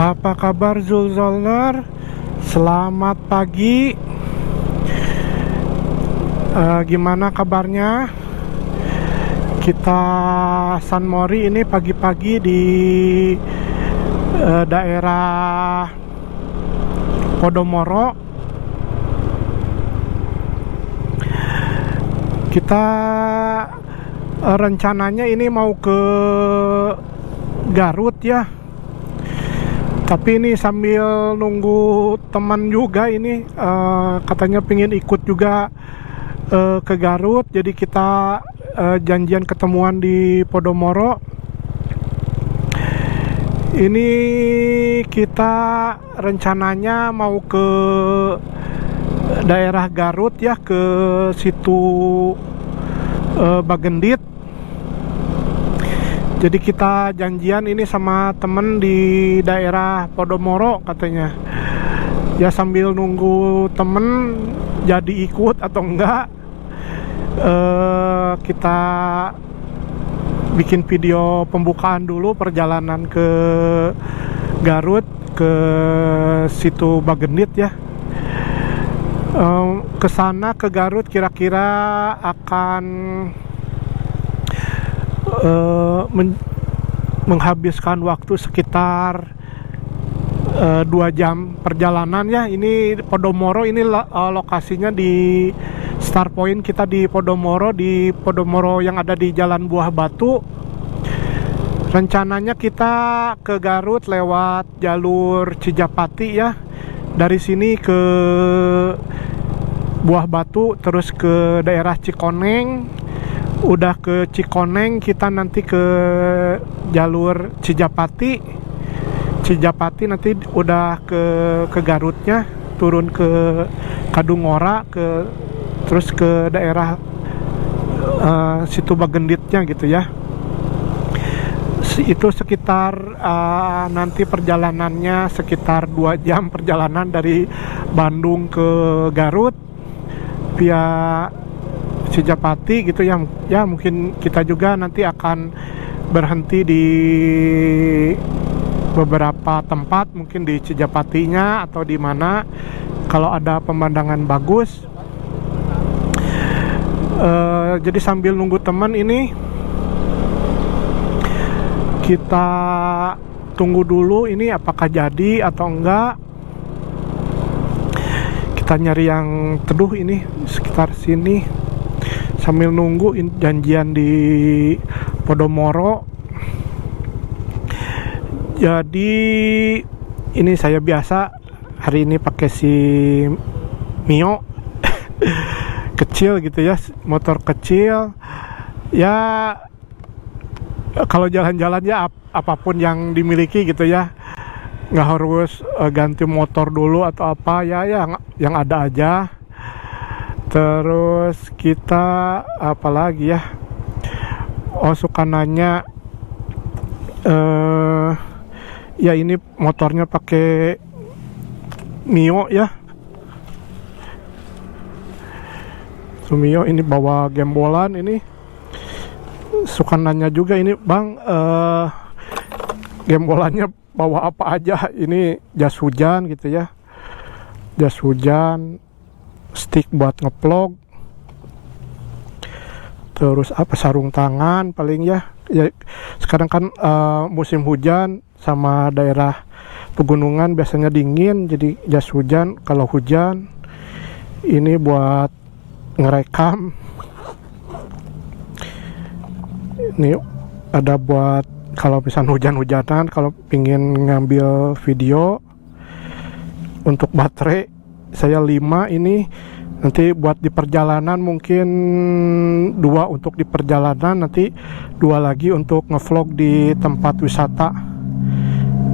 Apa kabar Zulzolner? Selamat pagi. Gimana kabarnya? Kita San Mori ini pagi-pagi di daerah Podomoro. Kita rencananya ini mau ke Garut ya. Tapi ini sambil nunggu teman juga ini, katanya pengen ikut juga ke Garut. Jadi kita janjian ketemuan di Podomoro. Ini kita rencananya mau ke daerah Garut ya, ke situ Bagendit. Jadi kita janjian ini sama temen di daerah Podomoro katanya. Ya sambil nunggu temen jadi ikut atau enggak, kita bikin video pembukaan dulu perjalanan ke Garut, ke situ Bagendit ya. Ke sana ke Garut kira-kira akan menghabiskan waktu sekitar 2 jam perjalanan ya. Ini Podomoro, ini lokasinya di start point kita di Podomoro yang ada di Jalan Buah Batu. Rencananya kita ke Garut lewat jalur Cijapati ya. Dari sini ke Buah Batu terus ke daerah Cikoneng. Udah ke Cikoneng kita nanti ke jalur Cijapati nanti udah ke Garutnya, turun ke Kadungora, terus ke daerah situ Bagenditnya gitu ya. Itu sekitar nanti perjalanannya sekitar 2 jam perjalanan dari Bandung ke Garut via Cijapati gitu ya. Ya mungkin kita juga nanti akan berhenti di beberapa tempat, mungkin di Cijapatinya atau di mana kalau ada pemandangan bagus. Jadi sambil nunggu teman ini kita tunggu dulu ini apakah jadi atau enggak. Kita nyari yang teduh ini sekitar sini sambil nunggu janjian di Podomoro. Jadi ini saya biasa hari ini pakai si Mio kecil gitu ya, motor kecil ya. Kalau jalan-jalan ya apapun yang dimiliki gitu ya, nggak harus ganti motor dulu atau apa ya, yang ada aja. Terus kita apa lagi ya, suka nanya ya ini motornya pakai Mio ya. Mio ini bawa gembolan ini. Suka nanya juga ini bang, gembolannya bawa apa aja. Ini jas hujan gitu ya, jas hujan, stick buat ngevlog, terus apa, sarung tangan paling ya. Sekarang kan musim hujan sama daerah pegunungan biasanya dingin, jadi jas hujan kalau hujan. Ini buat ngerekam. Ini ada buat kalau misalnya hujan-hujanan, kalau pingin ngambil video. Untuk baterai saya 5 ini, nanti buat di perjalanan mungkin 2 untuk di perjalanan, nanti 2 lagi untuk ngevlog di tempat wisata.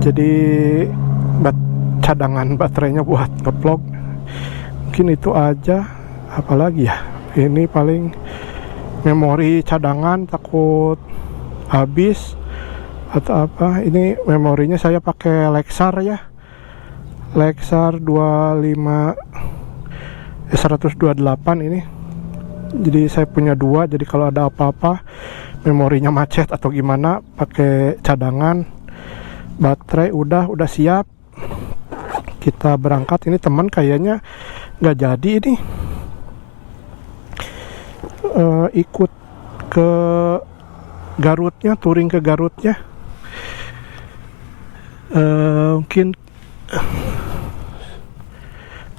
Jadi cadangan baterainya buat ngevlog. Mungkin itu aja. Apalagi ya, ini paling memori cadangan, takut habis atau apa. Ini memorinya saya pakai Lexar ya, Lexar 128 ini. Jadi saya punya 2, jadi kalau ada apa-apa memorinya macet atau gimana pakai cadangan. baterai udah siap, kita berangkat. Ini teman kayaknya nggak jadi ini ikut ke Garutnya, touring ke Garutnya. Mungkin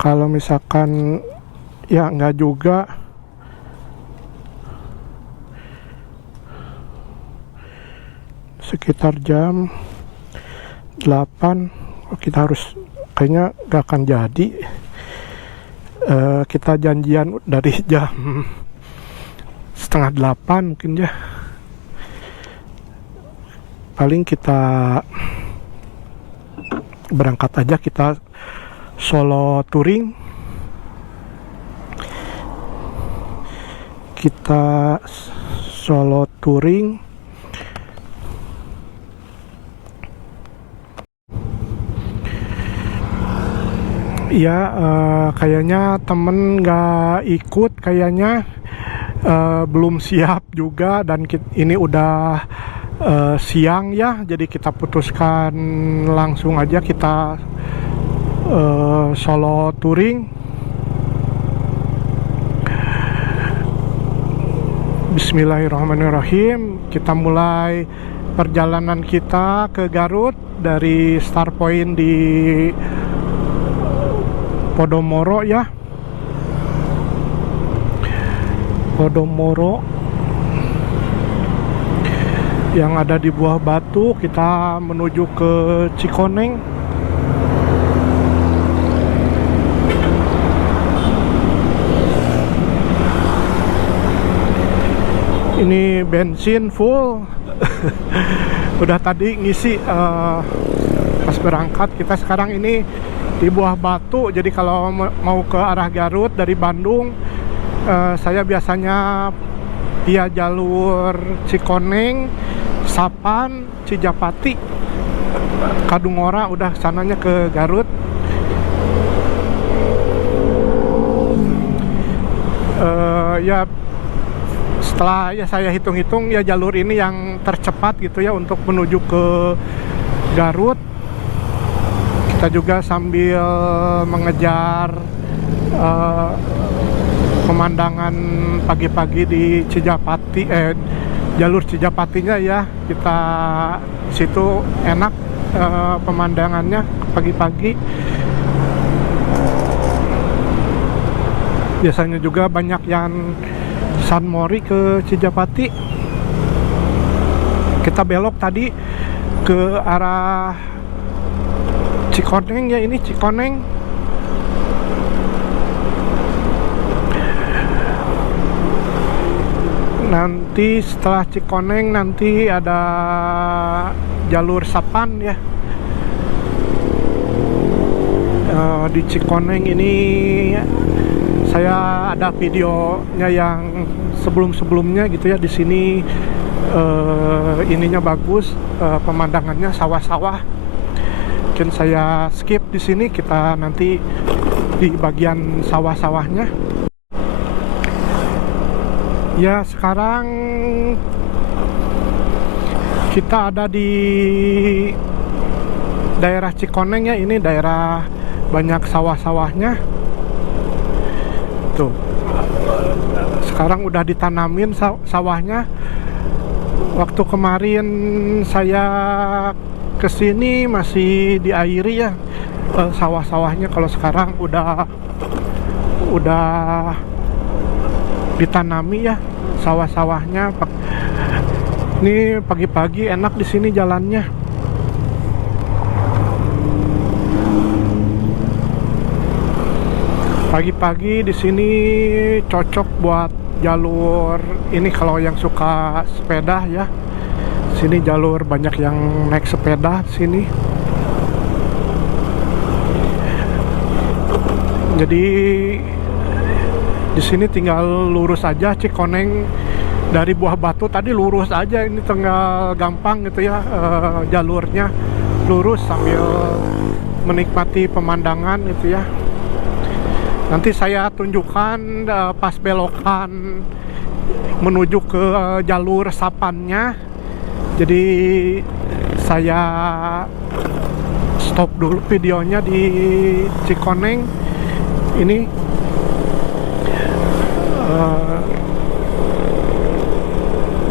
kalau misalkan ya nggak juga, sekitar jam 8 kita harus, kayaknya nggak akan jadi. Kita janjian dari jam setengah 8 mungkin ya. Paling kita berangkat aja, kita solo touring. Kita solo touring. Ya, kayaknya temen nggak ikut, kayaknya belum siap juga, dan ini udah siang ya, jadi kita putuskan langsung aja kita solo touring. Bismillahirrahmanirrahim. Kita mulai perjalanan kita ke Garut dari start point di Podomoro ya, Podomoro yang ada di Buah Batu. Kita menuju ke Cikoneng. Ini bensin full. Udah tadi ngisi pas berangkat. Kita sekarang ini di Buah Batu. Jadi kalau mau ke arah Garut dari Bandung, saya biasanya via jalur Cikoneng, Sapan, Cijapati, Kadungora, udah sananya ke Garut. Ya setelah ya saya hitung-hitung ya, jalur ini yang tercepat gitu ya untuk menuju ke Garut. Kita juga sambil mengejar pemandangan pagi-pagi di Cijapati, jalur Cijapatinya ya. Kita situ enak pemandangannya pagi-pagi. Biasanya juga banyak yang San Mori ke Cijapati. Kita belok tadi ke arah Cikoneng ya, ini Cikoneng. Nanti setelah Cikoneng nanti ada jalur Sapan ya. Di Cikoneng ini saya ada videonya yang sebelum-sebelumnya gitu ya. Di sini ininya bagus, pemandangannya sawah-sawah. Mungkin saya skip di sini, kita nanti di bagian sawah-sawahnya. Ya, sekarang kita ada di daerah Cikoneng ya. Ini daerah banyak sawah-sawahnya. Tuh. Sekarang udah ditanamin sawahnya. Waktu kemarin saya kesini masih diairi ya sawah-sawahnya. Kalau sekarang udah ditanami ya sawah-sawahnya. Ini pagi-pagi enak di sini jalannya. Pagi-pagi di sini cocok buat jalur ini kalau yang suka sepeda ya. Sini jalur banyak yang naik sepeda sini. Jadi di sini tinggal lurus aja Cikoneng dari Buah Batu tadi, lurus aja. Ini tinggal gampang gitu ya, jalurnya lurus sambil menikmati pemandangan gitu ya. Nanti saya tunjukkan pas belokan menuju ke jalur Sapannya. Jadi saya stop dulu videonya di Cikoneng ini.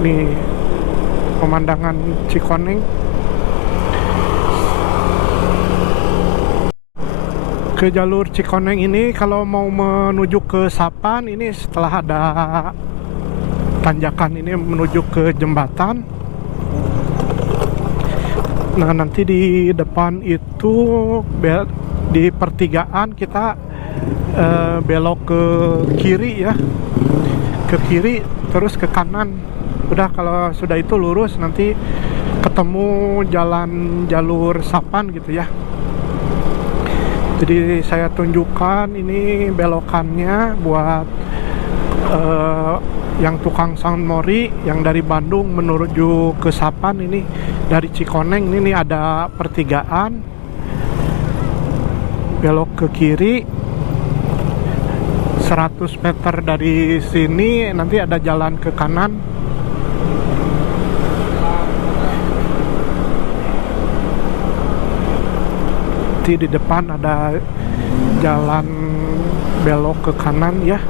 Nih pemandangan Cikoneng. Ke jalur Cikoneng ini kalau mau menuju ke Sapan ini setelah ada tanjakan ini menuju ke jembatan. Nah nanti di depan itu di pertigaan kita belok ke kiri ya, ke kiri terus ke kanan. Udah kalau sudah itu lurus nanti ketemu jalan jalur Sapan gitu ya. Jadi saya tunjukkan ini belokannya buat yang tukang sound mori yang dari Bandung menuju ke Sapan. Ini dari Cikoneng ini ada pertigaan, belok ke kiri 100 meter dari sini nanti ada jalan ke kanan. Di depan ada jalan belok ke kanan ya.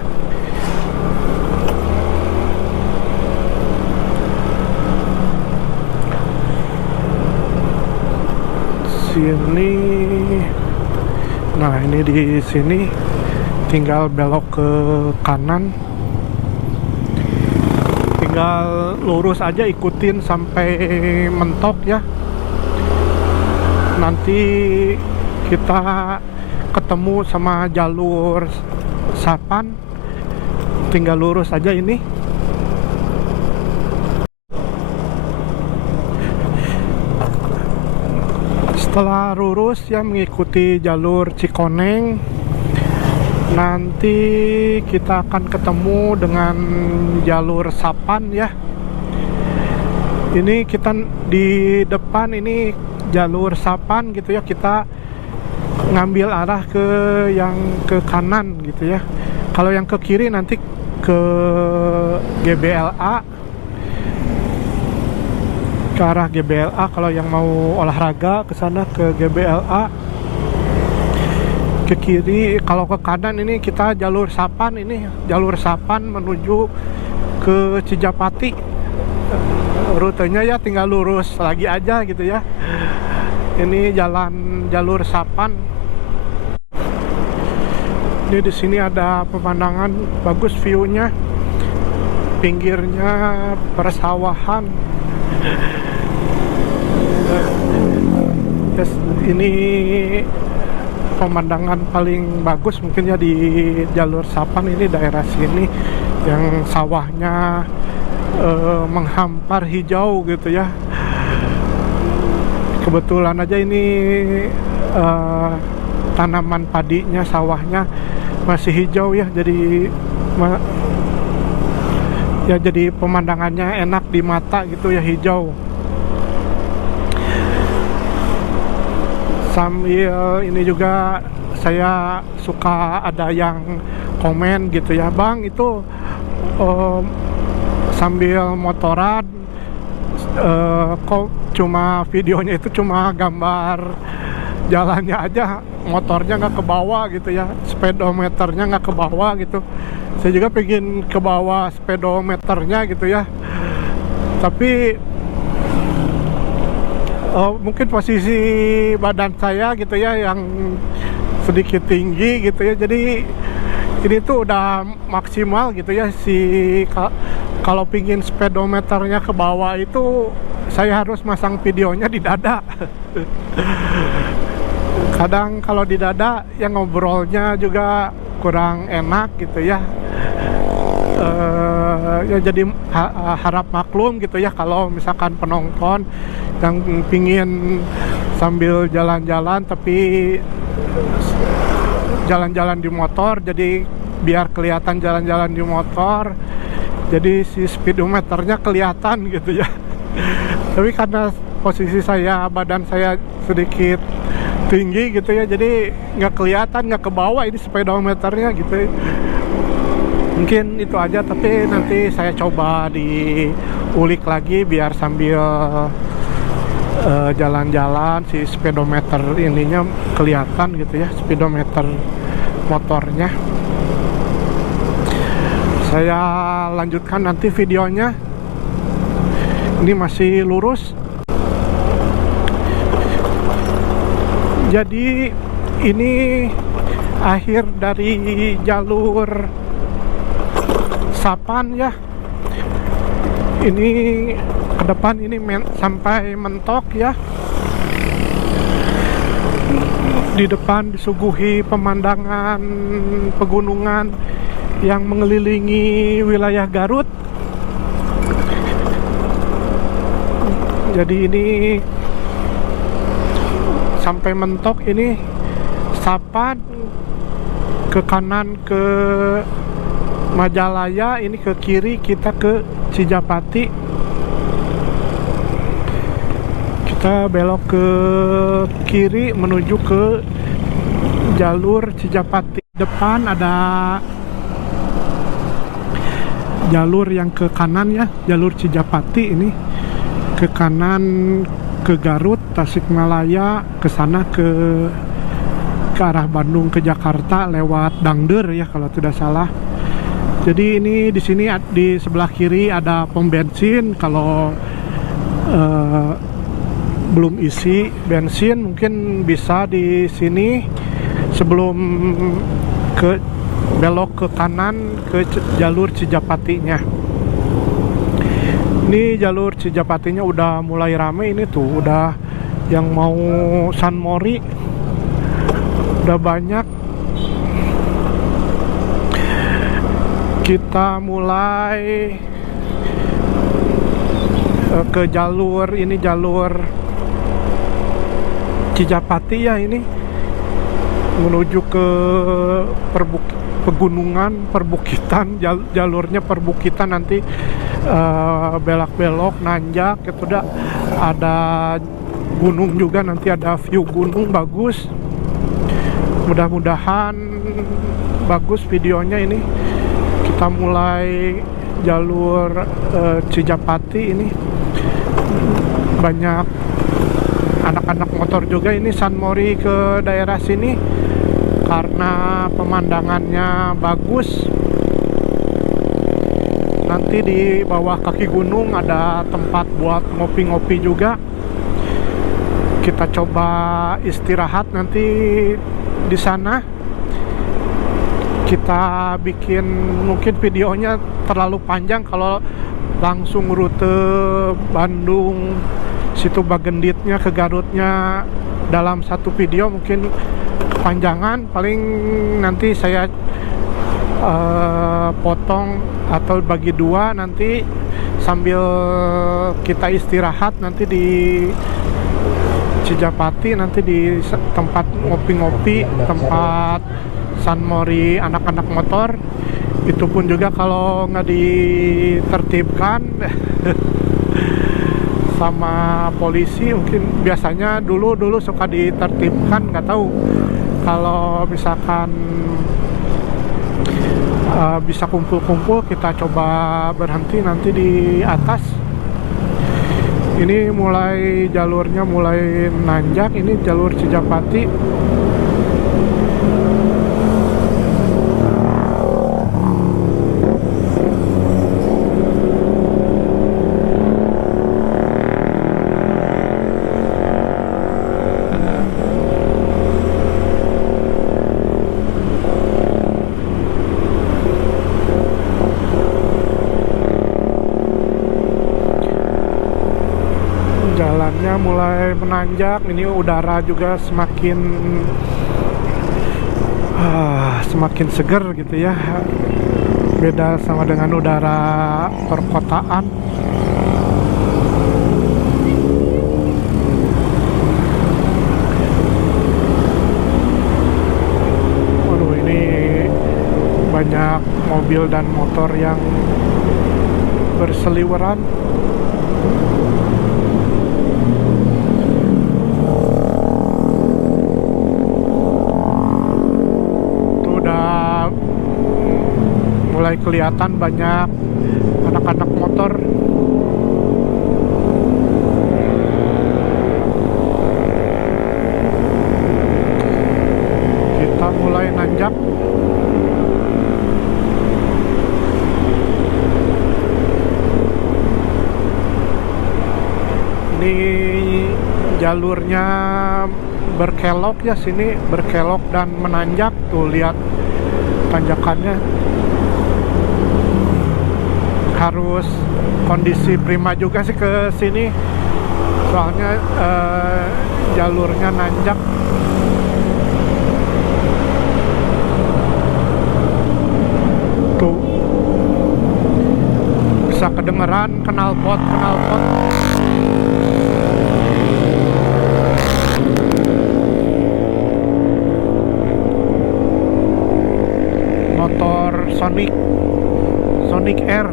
Sini. Nah, ini di sini tinggal belok ke kanan. Tinggal lurus aja, ikutin sampai mentok ya. Nanti kita ketemu sama jalur Sapan, tinggal lurus aja ini. Setelah lurus ya mengikuti jalur Cikoneng, nanti kita akan ketemu dengan jalur Sapan ya. Ini kita di depan ini jalur Sapan gitu ya, kita ngambil arah ke yang ke kanan gitu ya. Kalau yang ke kiri nanti ke GBLA, ke arah GBLA. Kalau yang mau olahraga ke sana ke GBLA. Ke kiri, kalau ke kanan ini kita jalur Sapan, ini jalur Sapan menuju ke Cijapati. Rutenya ya tinggal lurus lagi aja gitu ya. Ini jalan jalur Sapan. Ini di sini ada pemandangan bagus, view-nya. Pinggirnya persawahan. Yes, ini pemandangan paling bagus mungkin ya di jalur Sapan ini, daerah sini yang sawahnya menghampar hijau gitu ya. Kebetulan aja ini tanaman padinya, sawahnya masih hijau ya, jadi jadi pemandangannya enak di mata gitu ya, hijau. Sambil ini juga saya suka ada yang komen gitu ya, "Bang, itu sambil motoran kok cuma videonya itu cuma gambar jalannya aja, motornya nggak ke bawah gitu ya, speedometernya nggak ke bawah gitu." Saya juga pengen ke bawah speedometernya gitu ya, tapi mungkin posisi badan saya gitu ya yang sedikit tinggi gitu ya, jadi ini tuh udah maksimal gitu ya. Kalau pingin speedometernya ke bawah itu saya harus masang videonya di dada. Kadang kalau di dada yang ngobrolnya juga kurang enak gitu ya. Ya jadi harap maklum gitu ya kalau misalkan penonton yang pingin sambil jalan-jalan tapi jalan-jalan di motor, jadi biar kelihatan jalan-jalan di motor, jadi si speedometernya kelihatan gitu ya. Tapi karena posisi saya, badan saya sedikit tinggi gitu ya, jadi nggak kelihatan, nggak ke bawah ini speedometernya gitu ya. Mungkin itu aja, tapi nanti saya coba diulik lagi biar sambil jalan-jalan si speedometer ininya kelihatan gitu ya, speedometer motornya. Saya lanjutkan nanti videonya. Ini masih lurus. Jadi ini akhir dari jalur Sapan ya. Ini ke depan ini sampai mentok ya. Di depan disuguhi pemandangan pegunungan yang mengelilingi wilayah Garut. Jadi ini sampai mentok ini Sapan, ke kanan ke Majalaya, ini ke kiri kita ke Cijapati. Kita belok ke kiri menuju ke jalur Cijapati. Depan ada jalur yang ke kanan ya, jalur Cijapati ini ke kanan ke Garut, Tasikmalaya, ke sana ke arah Bandung ke Jakarta lewat Dangder ya kalau tidak salah. Jadi ini di sini di sebelah kiri ada pom bensin. Kalau belum isi bensin mungkin bisa di sini sebelum ke belok ke kanan ke jalur Cijapatinya. Ini jalur Cijapatinya udah mulai rame ini tuh, udah yang mau San Mori udah banyak. Kita mulai ke jalur ini, jalur Cijapati ya, ini menuju ke pegunungan, perbukitan, jalurnya perbukitan nanti belok-belok nanjak itu udah ada gunung juga, nanti ada view gunung bagus. Mudah-mudahan bagus videonya ini. Kita mulai jalur Cijapati ini, banyak anak-anak motor juga ini San Mori ke daerah sini karena pemandangannya bagus. Nanti di bawah kaki gunung ada tempat buat ngopi-ngopi juga. Kita coba istirahat nanti di sana. Kita bikin mungkin videonya terlalu panjang kalau langsung rute Bandung situ Bagenditnya ke Garutnya dalam satu video mungkin kepanjangan. Paling nanti saya potong atau bagi dua nanti sambil kita istirahat nanti di Cijapati, nanti di tempat ngopi-ngopi, tempat San Mori anak-anak motor. Itu pun juga kalau nggak ditertibkan sama polisi, mungkin biasanya dulu suka ditertibkan, nggak tahu kalau misalkan bisa kumpul-kumpul kita coba berhenti nanti di atas. Ini mulai jalurnya mulai nanjak, ini jalur Cijapati. Jalannya mulai menanjak, ini udara juga semakin seger gitu ya. Beda sama dengan udara perkotaan. Waduh, ini banyak mobil dan motor yang berseliweran. Mulai kelihatan banyak anak-anak motor. Ini jalurnya berkelok ya, sini berkelok dan menanjak, tuh lihat tanjakannya. Harus kondisi prima juga sih ke sini, soalnya jalurnya nanjak. Tuh bisa kedengeran knalpot. Motor Sonic Air.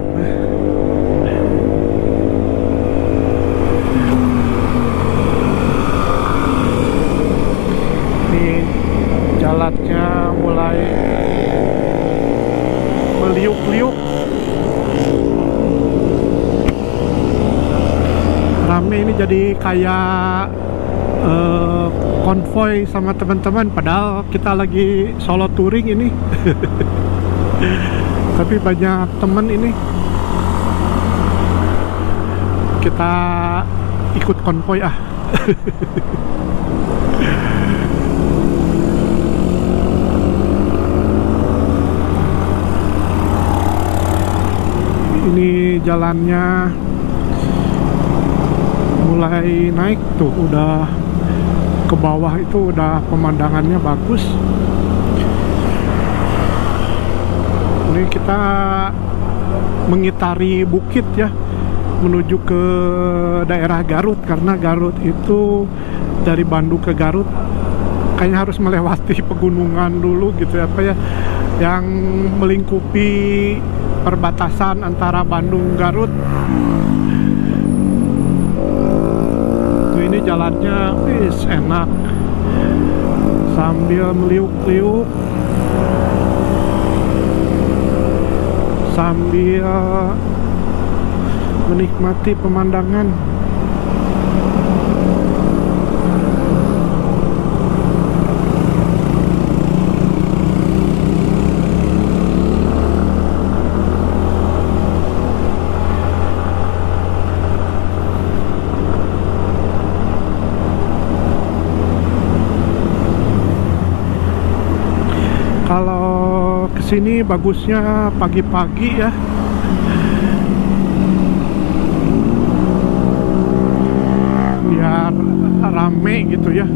Ini jalannya mulai meliuk-liuk. Rame ini, jadi kayak konvoy sama teman-teman, padahal kita lagi solo touring ini. Tapi banyak temen ini, kita ikut konvoy ah. Ini jalannya mulai naik tuh, udah ke bawah itu udah pemandangannya bagus. Ini kita mengitari bukit ya, menuju ke daerah Garut, karena Garut itu dari Bandung ke Garut kayaknya harus melewati pegunungan dulu gitu ya, apa ya, yang melingkupi perbatasan antara Bandung Garut. Tuh ini jalannya wis enak sambil meliuk-liuk, sambil menikmati pemandangan. Kalau kesini bagusnya pagi-pagi ya, biar rame gitu ya.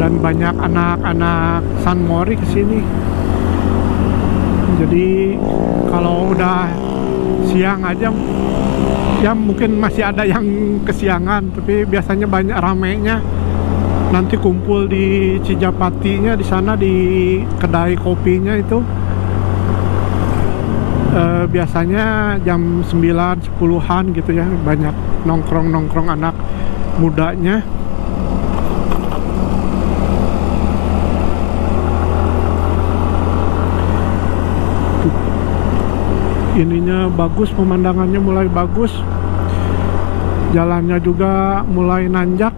Dan banyak anak-anak San Mori kesini. Jadi kalau udah siang aja ya mungkin masih ada yang kesiangan, tapi biasanya banyak ramenya. Nanti kumpul di Cijapatinya, di sana di kedai kopinya itu. Biasanya jam 9-10-an gitu ya, banyak nongkrong anak mudanya. Ininya bagus, pemandangannya mulai bagus, jalannya juga mulai nanjak.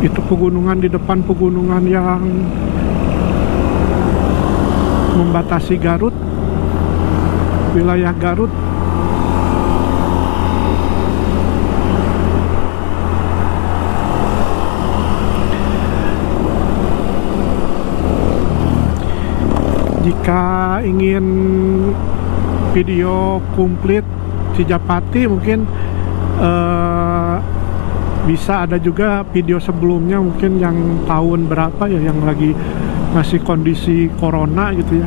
Itu pegunungan, di depan pegunungan yang membatasi Garut, wilayah Garut. Jika ingin video komplit Cijapati mungkin bisa ada juga video sebelumnya, mungkin yang tahun berapa ya, yang lagi masih kondisi corona gitu ya.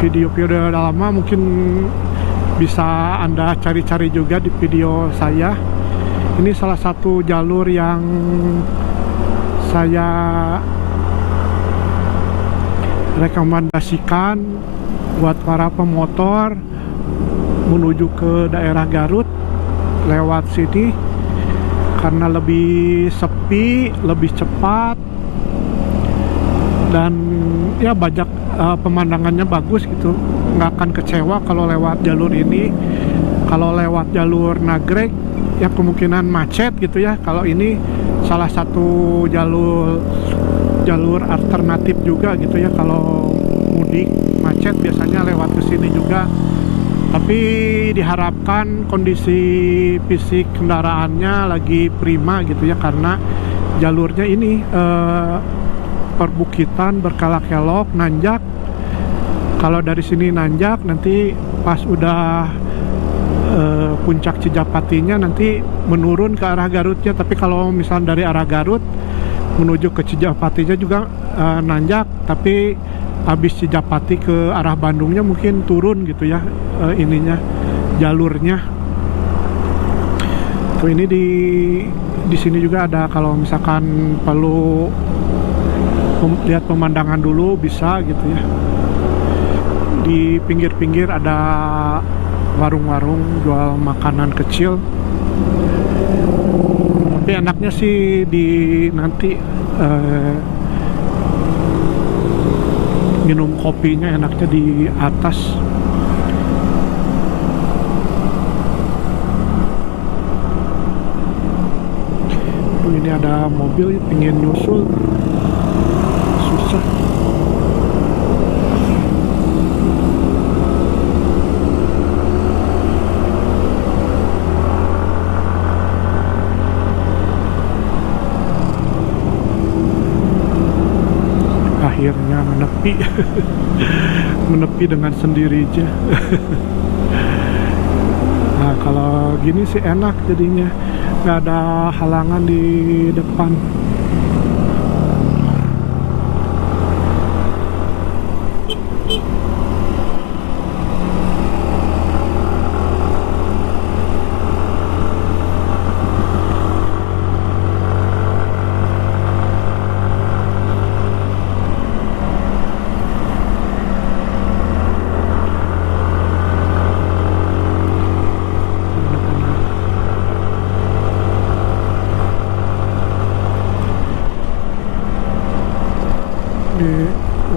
Video-video lama mungkin bisa Anda cari-cari juga di video saya. Ini salah satu jalur yang saya rekomendasikan buat para pemotor menuju ke daerah Garut lewat sini, karena lebih sepi, lebih cepat, dan ya banyak pemandangannya bagus gitu, nggak akan kecewa kalau lewat jalur ini. Kalau lewat jalur Nagreg ya kemungkinan macet gitu ya. Kalau ini salah satu jalur alternatif juga gitu ya, kalau mudik macet biasanya lewat ke sini juga. Tapi diharapkan kondisi fisik kendaraannya lagi prima gitu ya, karena jalurnya ini perbukitan berkelok-kelok, nanjak. Kalau dari sini nanjak, nanti pas udah puncak Cijapatinya nanti menurun ke arah Garutnya. Tapi kalau misalnya dari arah Garut menuju ke Cijapatinya juga nanjak, tapi habis Cijapati ke arah Bandungnya mungkin turun gitu ya, jalurnya. Tuh ini di sini juga ada, kalau misalkan perlu lihat pemandangan dulu bisa gitu ya. Di pinggir-pinggir ada warung-warung jual makanan kecil. Tapi enaknya sih nanti minum kopinya enaknya di atas. Tuh ini ada mobil pengen nyusul, susah. Akhirnya menepi menepi dengan sendirinya. Nah kalau gini sih enak jadinya, nggak ada halangan di depan.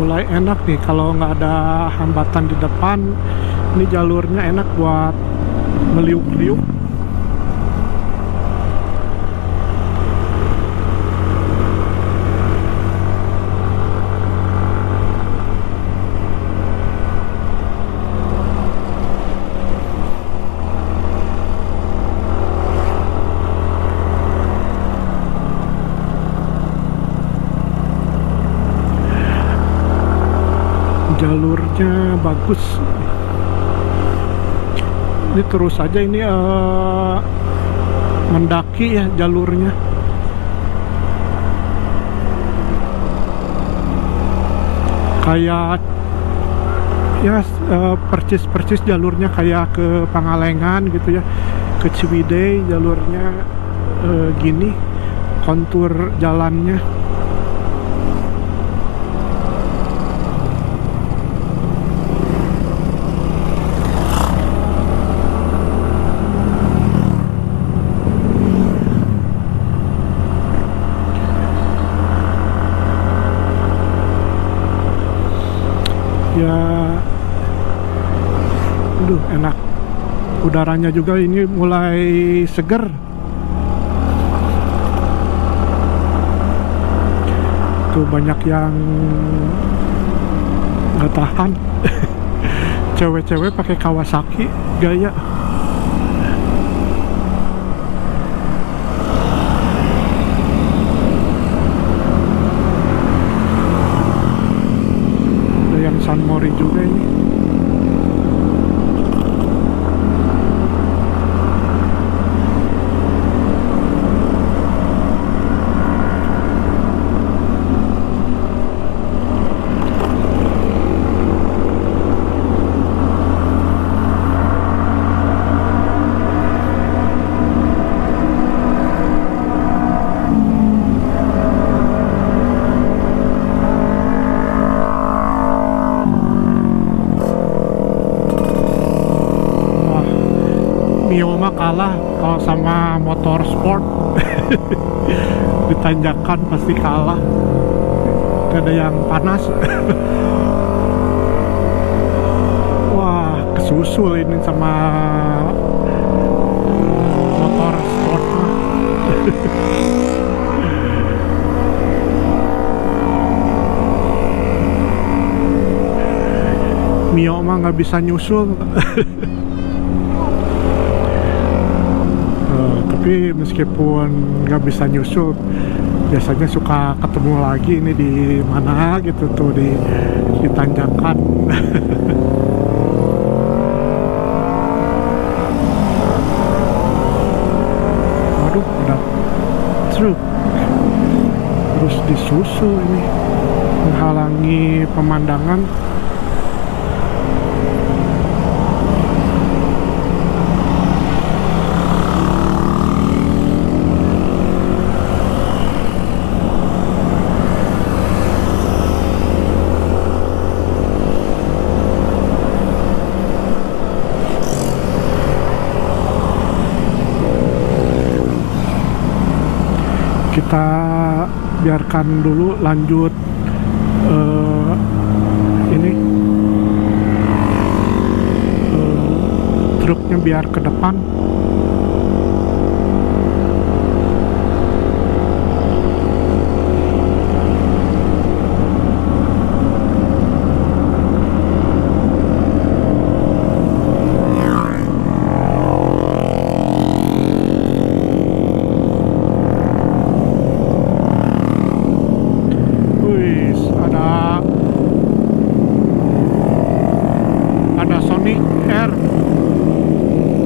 Mulai enak nih kalau nggak ada hambatan di depan. Ini jalurnya enak buat meliuk-liuk. Jalurnya bagus. Ini terus aja ini mendaki ya jalurnya. Kayak ya percis jalurnya kayak ke Pangalengan gitu ya, ke Ciwidey jalurnya gini kontur jalannya. Ya, aduh enak. Udaranya juga ini mulai seger. Tuh banyak yang nggak tahan. Cewek-cewek pakai Kawasaki gaya. San Mori juga ini. Mio mah kalah kalau sama motor sport. Ditanjakan pasti kalah. Gak ada yang panas. disusul ini sama motor sport mah. Mio mah nggak bisa nyusul. Tapi meskipun nggak bisa nyusul, biasanya suka ketemu lagi ini di mana gitu tuh, di tanjakan. Waduh, udah truk terus disusul ini, menghalangi pemandangan. Kita biarkan dulu lanjut ini truknya biar ke depan.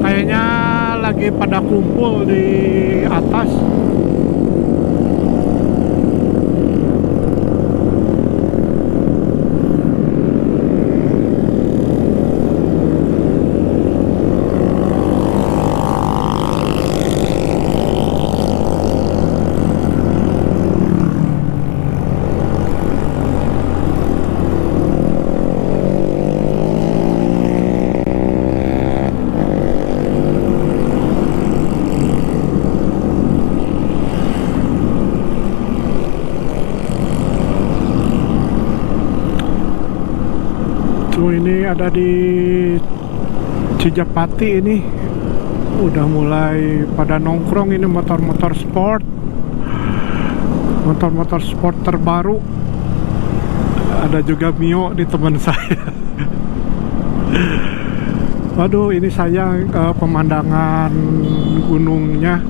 Kayaknya lagi pada kumpul di atas. Ini ada di Cijapati, ini udah mulai pada nongkrong ini motor-motor sport, motor-motor sport terbaru. Ada juga Mio di teman saya. Waduh, ini sayang pemandangan gunungnya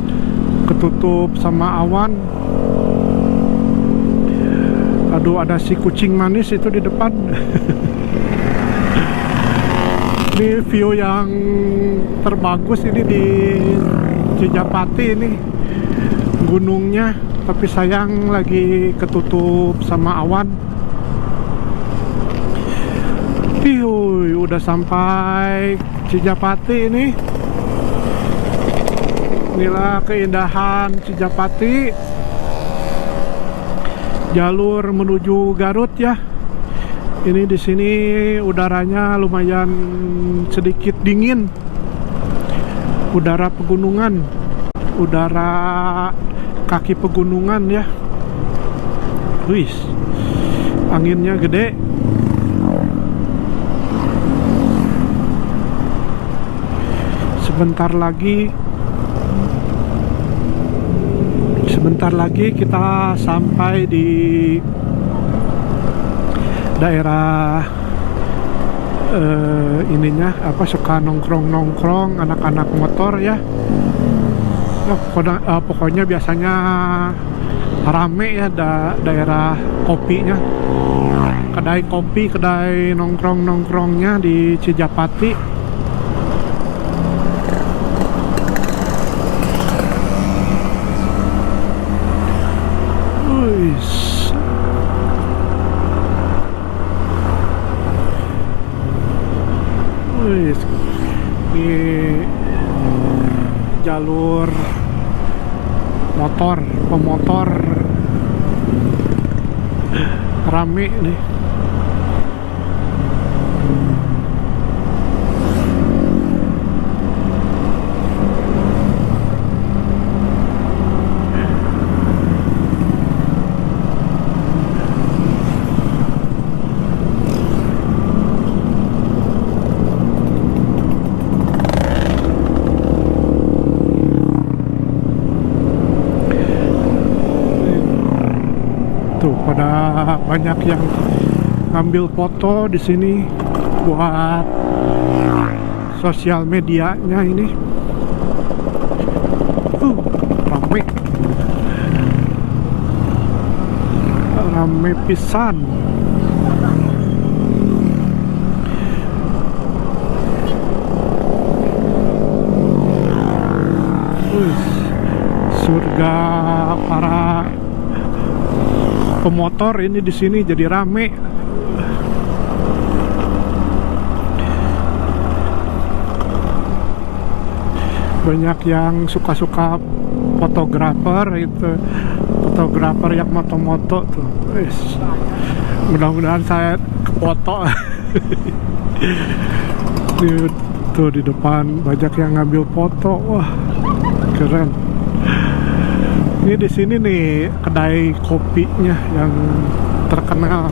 ketutup sama awan. Aduh, ada si kucing manis itu di depan. Ini view yang terbagus ini di Cijapati ini, gunungnya, tapi sayang lagi ketutup sama awan. Udah sampai Cijapati ini. Inilah keindahan Cijapati, jalur menuju Garut ya. Ini di sini udaranya lumayan sedikit dingin, udara pegunungan, udara kaki pegunungan ya. Wih, anginnya gede. Sebentar lagi kita sampai di daerah ininya apa, suka nongkrong anak-anak motor ya. Pokoknya biasanya rame ya daerah kopinya, kedai kopi, kedai nongkrongnya di Cijapati. Di jalur pemotor rame nih. banyak yang ngambil foto di sini buat sosial medianya ini. Rame pisan. Surga para pemotor ini di sini jadi rame. Banyak yang suka-suka fotografer itu, fotografer yang moto-moto tuh. Mudah-mudahan saya foto. Tuh di depan banyak yang ngambil foto. Wah, keren. Ini di sini nih kedai kopinya yang terkenal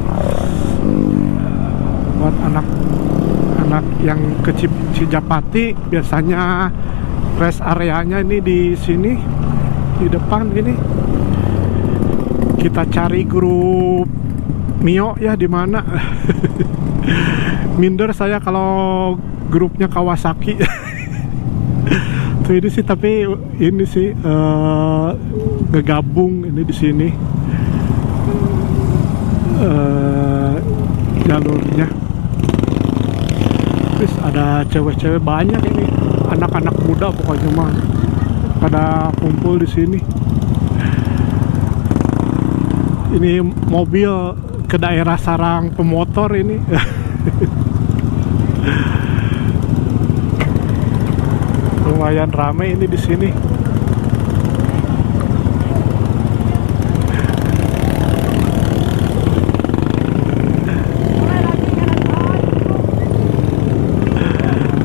buat anak-anak yang ke Cijapati. Biasanya rest areanya ini di sini, di depan ini. Kita cari grup Mio ya, di mana? Minder saya kalau grupnya Kawasaki. Tuh ini sih, tapi ini sih ngegabung ini di sini jalurnya. Terus ada cewek-cewek banyak ini, anak-anak muda pokoknya mah pada kumpul di sini. Ini mobil ke daerah sarang pemotor ini. Lumayan ramai ini di sini.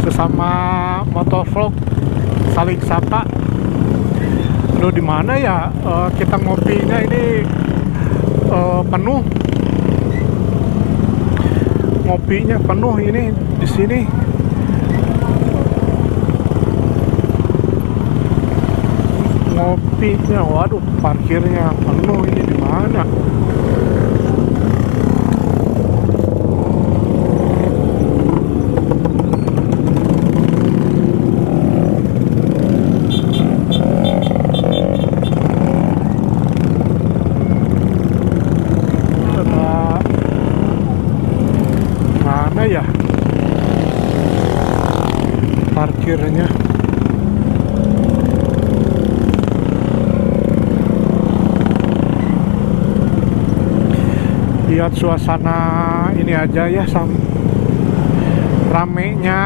Sesama motovlog saling sapa. Aduh, di mana ya kita ngopinya ini penuh. Ngopinya penuh ini di sini. Ngopinya, waduh, parkirnya penuh ini di mana? Mana ya parkirnya? Lihat suasana ini aja ya, ramenya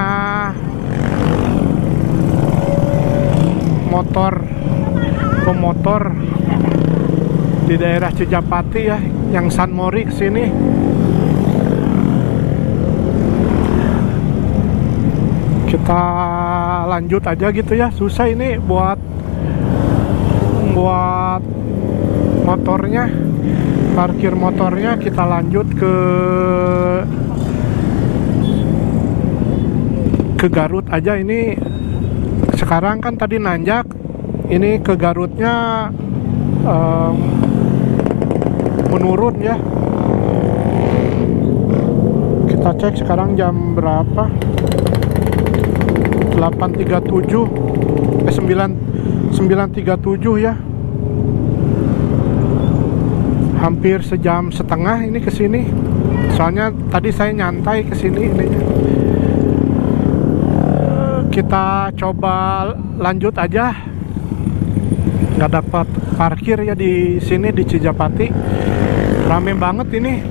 pemotor di daerah Cijapati ya, yang San Mori sini. Kita lanjut aja gitu ya, susah ini buat motornya, parkir motornya. Kita lanjut ke Garut aja ini. Sekarang kan tadi nanjak, ini ke Garutnya menurun ya. Kita cek sekarang jam berapa, 9:37 ya. Hampir sejam setengah ini ke sini. Soalnya tadi saya nyantai ke sini ininya. Kita coba lanjut aja. Nggak dapat parkir ya di sini di Cijapati. Rame banget ini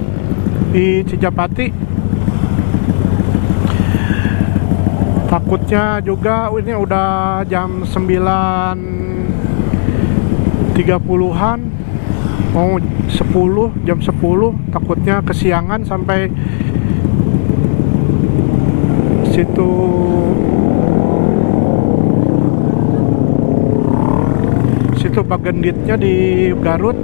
di Cijapati. Takutnya juga ini udah jam 9:30-an, mau 10, jam 10, takutnya kesiangan sampai situ. Bagenditnya di Garut.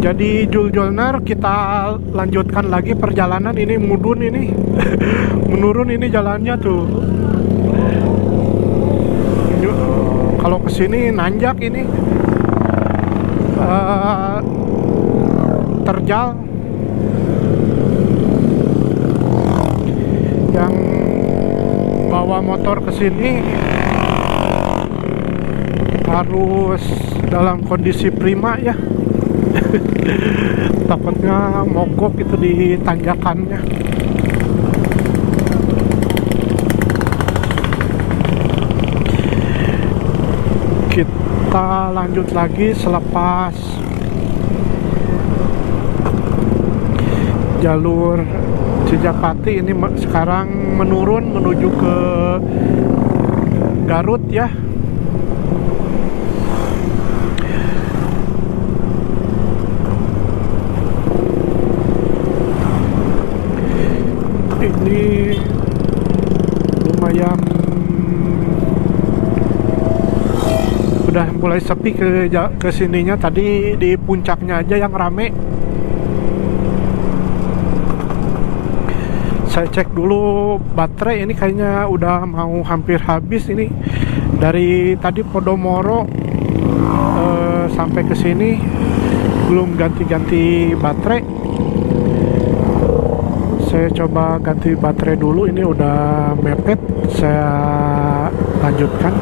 Jadi Juljolner, kita lanjutkan lagi perjalanan. Ini mudun ini. Menurun ini jalannya tuh. Kalau kesini nanjak ini. terjal yang bawa motor ke sini harus dalam kondisi prima ya. Takutnya mogok itu di tanjakannya. Kita lanjut lagi selepas jalur Cijapati. Ini sekarang menurun menuju ke Garut ya. Ini lumayan udah mulai sepi ke sininya. Tadi di puncaknya aja yang rame. Saya cek dulu baterai, ini kayaknya udah mau hampir habis ini. Dari tadi Podomoro sampai ke sini belum ganti-ganti baterai. Saya coba ganti baterai dulu, ini udah mepet. Saya lanjutkan.